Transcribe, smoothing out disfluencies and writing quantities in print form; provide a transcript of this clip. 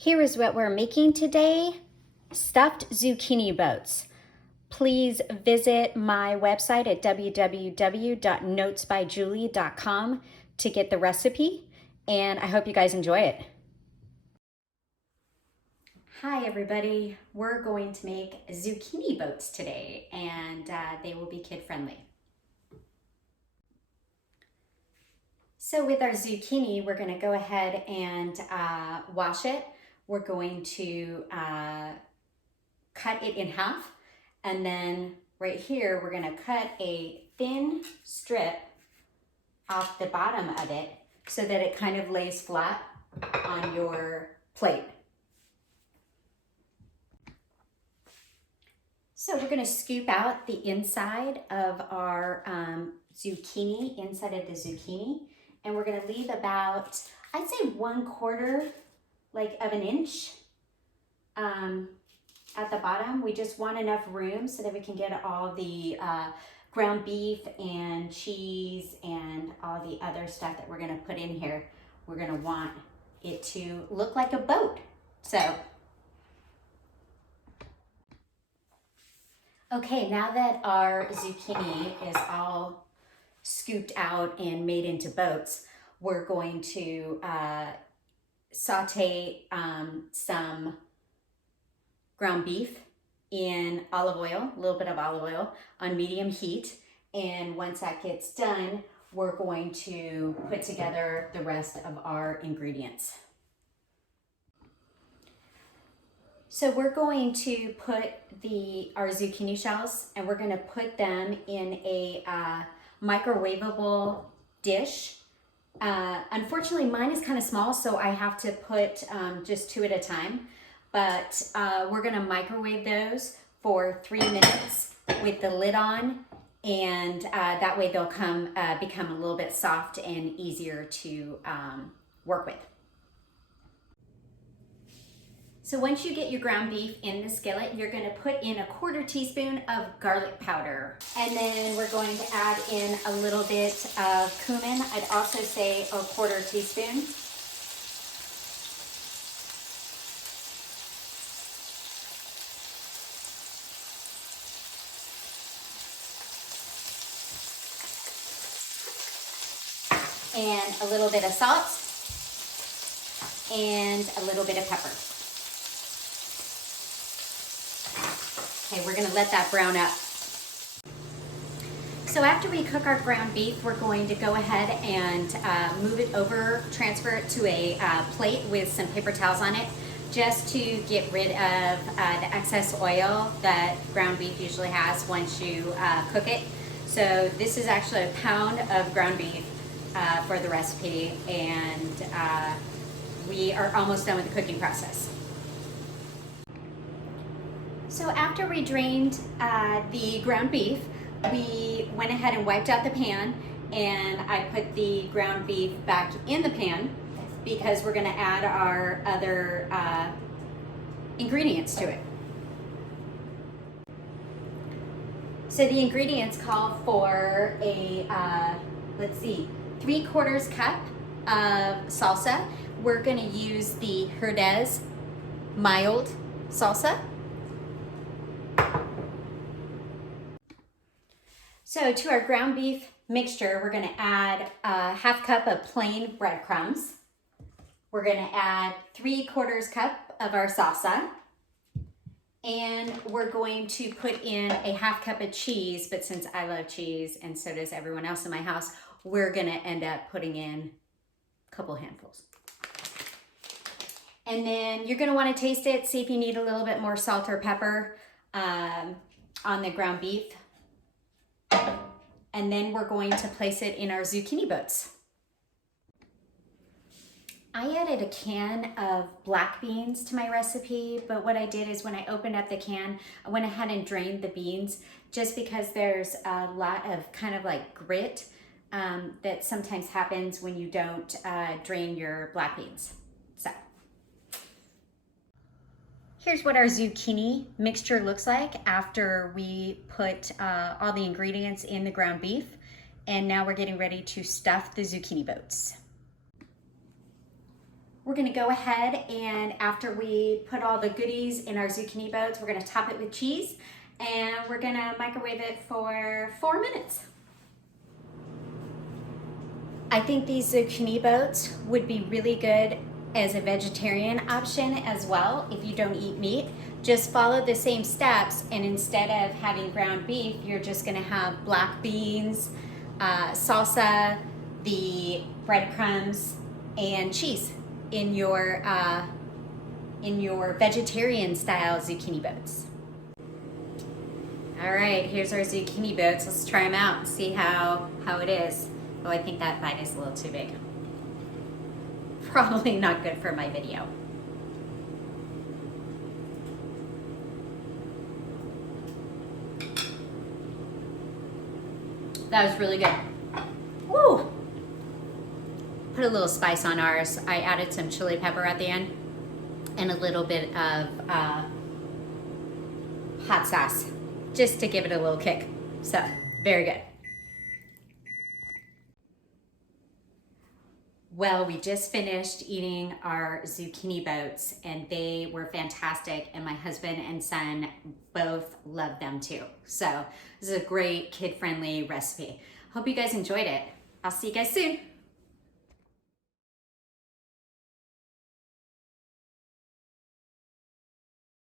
Here is what we're making today: stuffed zucchini boats. Please visit my website at www.notesbyjulie.com to get the recipe, and I hope you guys enjoy it. Hi everybody, we're going to make zucchini boats today, and they will be kid friendly. So with our zucchini, we're going to go ahead and wash it. We're going to cut it in half, and then right here we're going to cut a thin strip off the bottom of it so that it kind of lays flat on your plate. So we're going to scoop out the inside of our zucchini, inside of the zucchini, and we're going to leave about, I'd say 1/4 of an inch at the bottom. We just want enough room so that we can get all the ground beef and cheese and all the other stuff that we're going to put in here. We're going to want it to look like a boat. So, okay, now that our zucchini is all scooped out and made into boats, we're going to saute some ground beef in olive oil, a little bit of olive oil on medium heat. And once that gets done, we're going to put together the rest of our ingredients. So we're going to put our zucchini shells, and we're going to put them in a microwavable dish. Unfortunately, mine is kind of small, so I have to put just 2 at a time. But we're going to microwave those for 3 minutes with the lid on, and that way they'll become a little bit soft and easier to work with. So once you get your ground beef in the skillet, you're going to put in a 1/4 teaspoon of garlic powder. And then we're going to add in a little bit of cumin. I'd also say a 1/4 teaspoon. And a little bit of salt. And a little bit of pepper. Okay, we're gonna let that brown up. So after we cook our ground beef, we're going to go ahead and move it over, transfer it to a plate with some paper towels on it, just to get rid of the excess oil that ground beef usually has once you cook it. So this is actually a pound of ground beef for the recipe, and we are almost done with the cooking process. So after we drained the ground beef, we went ahead and wiped out the pan, and I put the ground beef back in the pan because we're going to add our other ingredients to it. So the ingredients call for a, 3/4 cup of salsa. We're going to use the Herdez mild salsa. So to our ground beef mixture, we're going to add a 1/2 cup of plain breadcrumbs. We're going to add 3/4 cup of our salsa. And we're going to put in a 1/2 cup of cheese, but since I love cheese and so does everyone else in my house, we're going to end up putting in a couple handfuls. And then you're going to want to taste it, see if you need a little bit more salt or pepper on the ground beef. And then we're going to place it in our zucchini boats. I added a can of black beans to my recipe, but what I did is when I opened up the can, I went ahead and drained the beans, just because there's a lot of kind of like grit that sometimes happens when you don't drain your black beans. So here's what our zucchini mixture looks like after we put all the ingredients in the ground beef. And now we're getting ready to stuff the zucchini boats. we're gonna go ahead and after we put all the goodies in our zucchini boats, we're gonna top it with cheese and we're gonna microwave it for 4 minutes. I think these zucchini boats would be really good as a vegetarian option as well if you don't eat meat. Just follow the same steps, and instead of having ground beef, you're just gonna have black beans, salsa, the breadcrumbs, and cheese in your vegetarian style zucchini boats. All right, here's our zucchini boats. Let's try them out and see how it is. Oh, I think that bite is a little too big. Probably not good for my video. That was really good. Woo! Put a little spice on ours. I added some chili pepper at the end and a little bit of hot sauce just to give it a little kick. So, very good. Well, we just finished eating our zucchini boats and they were fantastic, and my husband and son both loved them too. So this is a great kid-friendly recipe. Hope you guys enjoyed it. I'll see you guys soon.